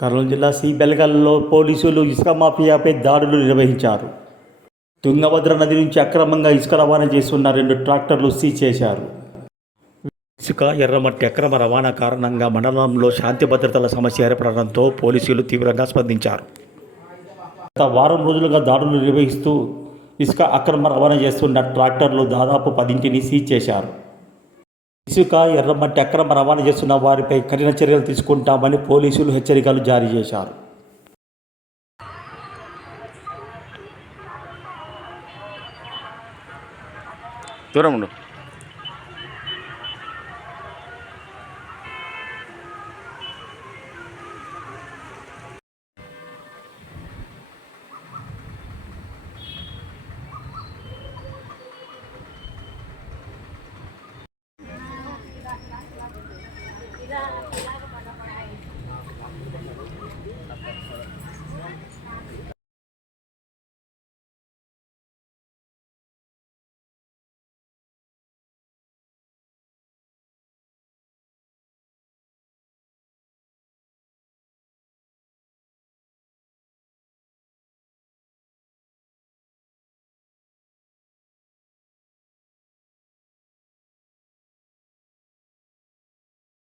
కర్నూలు జిల్లా సి బెల్గల్లో పోలీసులు ఇసుక మాఫియాపై దాడులు నిర్వహించారు. తుంగభద్ర నది నుంచి అక్రమంగా ఇసుక రవాణా చేస్తున్న 2 ట్రాక్టర్లు సీజ్ చేశారు. ఇసుక, ఎర్రమట్టి అక్రమ రవాణా కారణంగా మండలంలో శాంతి భద్రతల సమస్య ఏర్పడడంతో పోలీసులు తీవ్రంగా స్పందించారు. గత వారం రోజులుగా దాడులు నిర్వహిస్తూ ఇసుక అక్రమ రవాణా చేస్తున్న ట్రాక్టర్లు దాదాపు 10ని సీజ్ చేశారు. ఇసుక, ఎర్రమట్టి అక్రమ రవాణా చేస్తున్న వారిపై కఠిన చర్యలు తీసుకుంటామని పోలీసులు హెచ్చరికలు జారీ చేశారు. దూరం ఉండు.